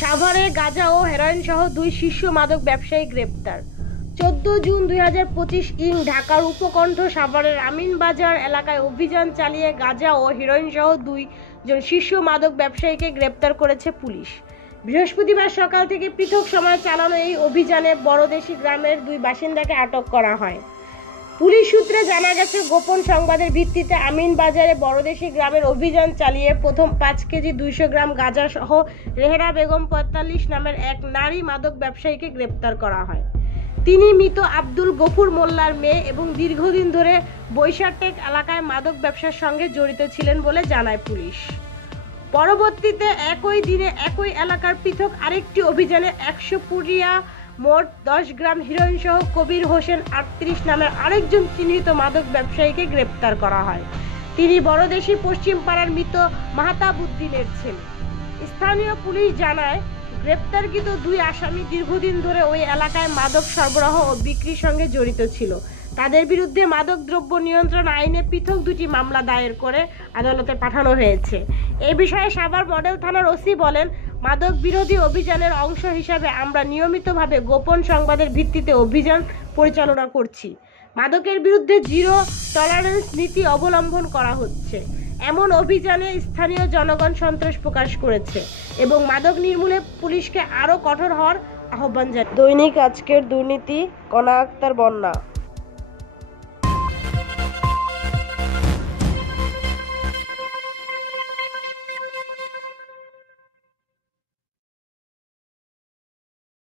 সাভারে গাঁজা ও হেরোইন সহ 2 শীর্ষ মাদক ব্যবসায়ী গ্রেপ্তার। 14 জুন 2025 ঢাকার উপকণ্ঠ সাভারের আমিনবাজার এলাকায় অভিযান চালিয়ে গাঁজা ও হেরোইন সহ 2 জন শীর্ষ মাদক ব্যবসায়ীকে গ্রেপ্তার করেছে পুলিশ। বৃহস্পতিবার সকাল থেকে পৃথক সময়ে চালানো এই অভিযানে বড়দেশি গ্রামের 2 বাসিন্দাকে আটক করা হয়। পুলিশ সূত্রে জানা গেছে, গোপন সংবাদের ভিত্তিতে আমিনবাজারে বড়দেশি গ্রামের অভিযান চালিয়ে প্রথম 5 কেজি 200 গ্রাম গাঁজা সহ রেহেরা বেগম 45 নামের এক নারী মাদক ব্যবসায়ীকে গ্রেপ্তার করা হয়। তিনি মৃত আব্দুল গফুর মোল্লার মেয়ে এবং দীর্ঘদিন ধরে বৈশাটেক এলাকায় মাদক ব্যবসার সঙ্গে জড়িত ছিলেন বলে জানায় পুলিশ। পরবর্তীতে একই দিনে একই এলাকার পৃথক আরেকটি অভিযানে 100 পুরিয়া মোট 10 গ্রাম হিরোইন সহ কবির হোসেন 38 নামের আরেকজন চিহ্নিত মাদক ব্যবসায়ীকে গ্রেপ্তার করা হয়। তিনি বড়দেশি পশ্চিম পাড়ার মৃত মাহতাবউদ্দিনের ছেলে। স্থানীয় পুলিশ জানায়, গ্রেপ্তারকৃত 2 আসামি দীর্ঘদিন ধরে ওই এলাকায় মাদক সরবরাহ ও বিক্রির সঙ্গে জড়িত ছিল। তাদের বিরুদ্ধে মাদকদ্রব্য নিয়ন্ত্রণ আইনে পৃথক 2টি মামলা দায়ের করে আদালতে পাঠানো হয়েছে। এ বিষয়ে সাভার মডেল থানার ওসি বলেন, মাদক বিরোধী অভিযানের অংশ হিসাবে আমরা নিয়মিতভাবে গোপন সংবাদের ভিত্তিতে অভিযান পরিচালনা করছি। মাদকের বিরুদ্ধে জিরো টলারেন্স নীতি অবলম্বন করা হচ্ছে। এমন অভিযানে স্থানীয় জনগণ সন্তোষ প্রকাশ করেছে এবং মাদক নির্মূলে পুলিশকে আরও কঠোর হওয়ার আহ্বান জানায়। দৈনিক আজকের দুর্নীতি, কণা আক্তার, বন্যা।